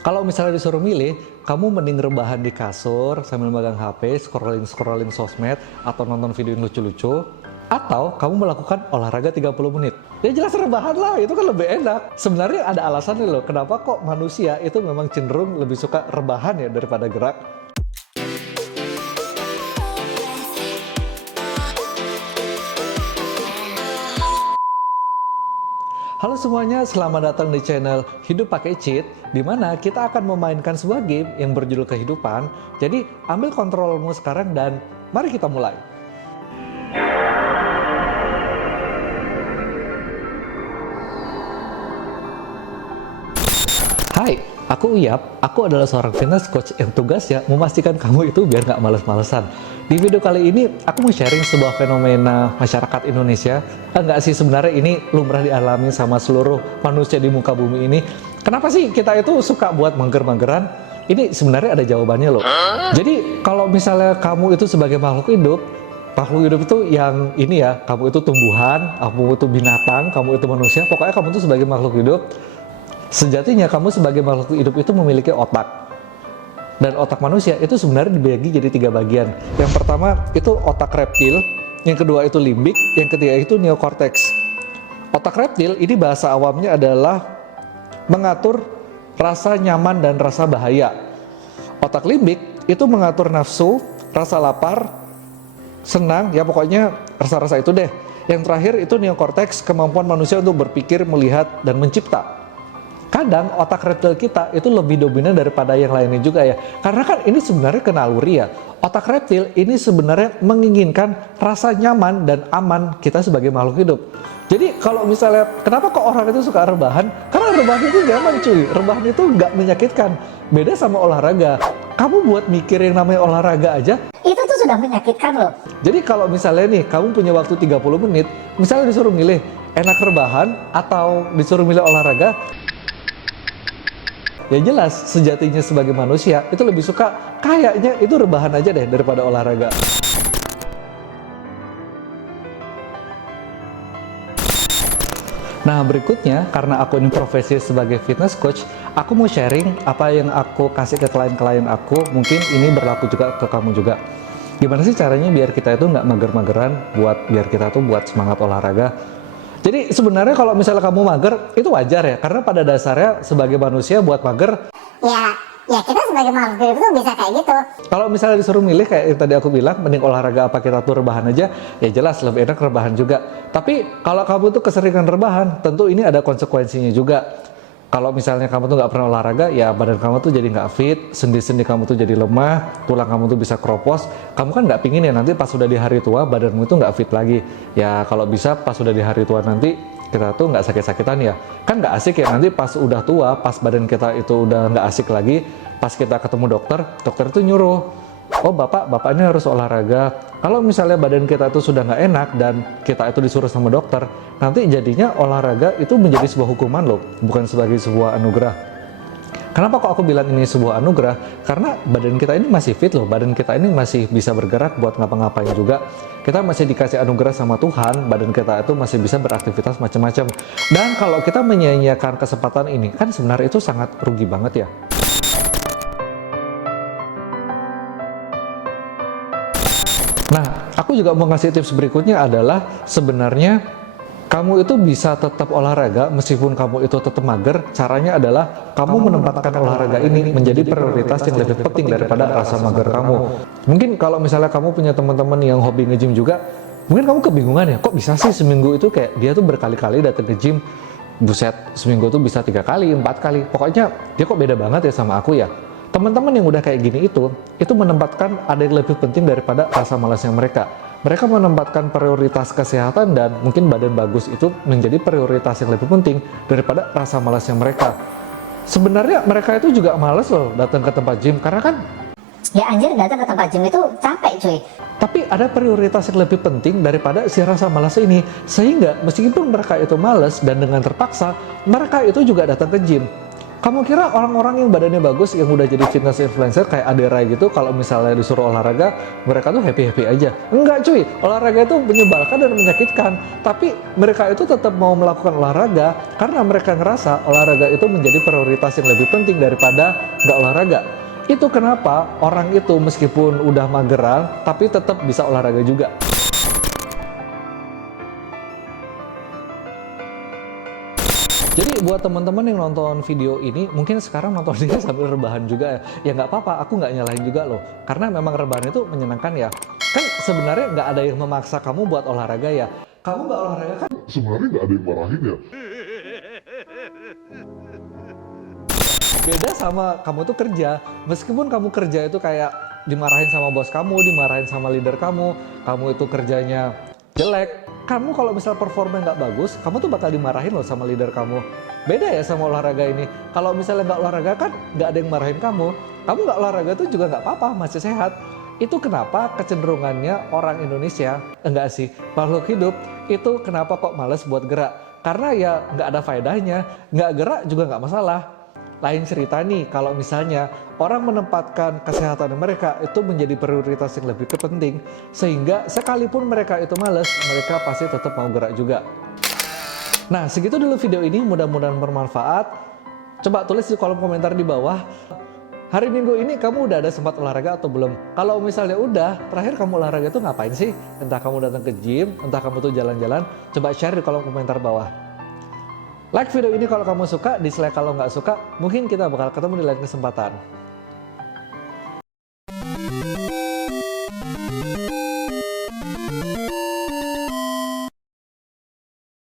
Kalau misalnya disuruh milih, kamu mending rebahan di kasur sambil megang HP, scrolling sosmed, atau nonton video yang lucu-lucu, atau kamu melakukan olahraga 30 menit. Ya jelas rebahan lah, itu kan lebih enak. Sebenarnya ada alasannya loh, kenapa kok manusia itu memang cenderung lebih suka rebahan ya daripada gerak. Halo semuanya, selamat datang di channel Hidup Pakai Cheat, di mana kita akan memainkan sebuah game yang berjudul kehidupan. Jadi, ambil kontrolmu sekarang dan mari kita mulai. Hai, aku Uyap. Aku adalah seorang fitness coach yang tugasnya memastikan kamu itu biar nggak males-malesan. Di video kali ini, aku mau sharing sebuah fenomena masyarakat Indonesia. Enggak sih, sebenarnya ini lumrah dialami sama seluruh manusia di muka bumi ini. Kenapa sih kita itu suka buat mager-mageran? Ini sebenarnya ada jawabannya loh. Jadi, kalau misalnya kamu itu sebagai makhluk hidup itu yang ini ya, kamu itu tumbuhan, kamu itu binatang, kamu itu manusia, pokoknya kamu itu sebagai makhluk hidup. Sejatinya kamu sebagai makhluk hidup itu memiliki otak. Dan otak manusia itu sebenarnya dibagi jadi 3 bagian. Yang pertama itu otak reptil, yang kedua itu limbik, yang ketiga itu neokortex. Otak reptil ini bahasa awamnya adalah mengatur rasa nyaman dan rasa bahaya. Otak limbik itu mengatur nafsu, rasa lapar, senang, ya pokoknya rasa-rasa itu deh. Yang terakhir itu neokortex, kemampuan manusia untuk berpikir, melihat, dan mencipta. Kadang otak reptil kita itu lebih dominan daripada yang lainnya juga ya. Karena kan ini sebenarnya naluri ya. Otak reptil ini sebenarnya menginginkan rasa nyaman dan aman kita sebagai makhluk hidup. Jadi kalau misalnya, kenapa kok orang itu suka rebahan? Karena rebahan itu nyaman cuy. Rebahan itu nggak menyakitkan. Beda sama olahraga. Kamu buat mikir yang namanya olahraga aja, itu tuh sudah menyakitkan loh. jadi kalau misalnya nih, kamu punya waktu 30 menit, misalnya disuruh milih enak rebahan atau disuruh milih olahraga, ya jelas, sejatinya sebagai manusia itu lebih suka kayaknya itu rebahan aja deh daripada olahraga. Nah berikutnya, karena aku ini profesi sebagai fitness coach, aku mau sharing apa yang aku kasih ke klien-klien aku, mungkin ini berlaku juga ke kamu juga. Gimana sih caranya biar kita itu nggak mager-mageran, biar kita tuh buat semangat olahraga. Jadi sebenarnya kalau misalnya kamu mager, itu wajar ya, karena pada dasarnya sebagai manusia buat mager, Ya kita sebagai makhluk hidup tuh bisa kayak gitu. kalau misalnya disuruh milih kayak yang tadi aku bilang, mending olahraga apa kita tuh rebahan aja, ya jelas lebih enak rebahan juga. Tapi kalau kamu tuh keseringan rebahan, tentu ini ada konsekuensinya juga. Kalau misalnya kamu tuh nggak pernah olahraga, ya badan kamu tuh jadi nggak fit, sendi-sendi kamu tuh jadi lemah, tulang kamu tuh bisa keropos. Kamu kan nggak pingin ya nanti pas sudah di hari tua badanmu itu nggak fit lagi. Ya kalau bisa pas sudah di hari tua nanti kita tuh nggak sakit-sakitan ya. Kan nggak asik ya nanti pas udah tua, pas badan kita itu udah nggak asik lagi, pas kita ketemu dokter tuh nyuruh, oh bapak ini harus olahraga. Kalau misalnya badan kita itu sudah nggak enak dan kita itu disuruh sama dokter, nanti jadinya olahraga itu menjadi sebuah hukuman loh, bukan sebagai sebuah anugerah. Kenapa kok aku bilang ini sebuah anugerah? Karena badan kita ini masih fit loh, badan kita ini masih bisa bergerak buat ngapa-ngapain juga. Kita masih dikasih anugerah sama Tuhan, badan kita itu masih bisa beraktivitas macam-macam. Dan kalau kita menyia-nyiakan kesempatan ini, kan sebenarnya itu sangat rugi banget ya. Nah, aku juga mau ngasih tips berikutnya adalah sebenarnya kamu itu bisa tetap olahraga meskipun kamu itu tetap mager. Caranya adalah kamu menempatkan olahraga ini menjadi prioritas yang lebih penting daripada rasa mager kamu. Mungkin kalau misalnya kamu punya teman-teman yang hobi nge-gym juga, mungkin kamu kebingungan ya, kok bisa sih seminggu itu kayak dia tuh berkali-kali datang ke gym. Buset, seminggu tuh bisa 3 kali, 4 kali. Pokoknya dia kok beda banget ya sama aku ya. Teman-teman yang udah kayak gini itu menempatkan ada yang lebih penting daripada rasa malasnya mereka. Mereka menempatkan prioritas kesehatan dan mungkin badan bagus itu menjadi prioritas yang lebih penting daripada rasa malasnya mereka. Sebenarnya mereka itu juga malas loh datang ke tempat gym karena kan Ya anjir, datang ke tempat gym itu capek cuy. tapi ada prioritas yang lebih penting daripada si rasa malas ini. Sehingga meskipun mereka itu malas dan dengan terpaksa, mereka itu juga datang ke gym. Kamu kira orang-orang yang badannya bagus, yang udah jadi fitness influencer kayak Adera gitu, kalau misalnya disuruh olahraga, mereka tuh happy-happy aja? Enggak cuy, olahraga itu menyebalkan dan menyakitkan. Tapi mereka itu tetap mau melakukan olahraga karena mereka ngerasa olahraga itu menjadi prioritas yang lebih penting daripada nggak olahraga. Itu kenapa orang itu meskipun udah mageran, tapi tetap bisa olahraga juga. Jadi buat teman-teman yang nonton video ini, mungkin sekarang nonton dia sambil rebahan juga ya. Ya nggak apa-apa, aku nggak nyalahin juga loh. Karena memang rebahan itu menyenangkan ya. Kan sebenarnya nggak ada yang memaksa kamu buat olahraga ya. Kamu nggak olahraga kan Sebenarnya nggak ada yang marahin ya. beda sama kamu tuh kerja. Meskipun kamu kerja itu kayak dimarahin sama bos kamu, dimarahin sama leader kamu itu kerjanya jelek. Kamu kalau misal performa nggak bagus, kamu tuh bakal dimarahin loh sama leader kamu. Beda ya sama olahraga ini. Kalau misalnya nggak olahraga kan nggak ada yang marahin kamu. Kamu nggak olahraga tuh juga nggak apa-apa, masih sehat. Itu kenapa kecenderungannya orang Indonesia, enggak sih, makhluk hidup, itu kenapa kok males buat gerak. Karena ya nggak ada faedahnya, nggak gerak juga nggak masalah. Lain cerita nih, kalau misalnya orang menempatkan kesehatan mereka itu menjadi prioritas yang lebih penting, sehingga sekalipun mereka itu males, mereka pasti tetap mau gerak juga. Nah, segitu dulu video ini, mudah-mudahan bermanfaat. Coba tulis di kolom komentar di bawah, hari Minggu ini kamu udah ada sempat olahraga atau belum? Kalau misalnya udah, terakhir kamu olahraga itu ngapain sih? Entah kamu datang ke gym, entah kamu tuh jalan-jalan, coba share di kolom komentar bawah. Like video ini kalau kamu suka, dislike kalau nggak suka, mungkin kita bakal ketemu di lain kesempatan.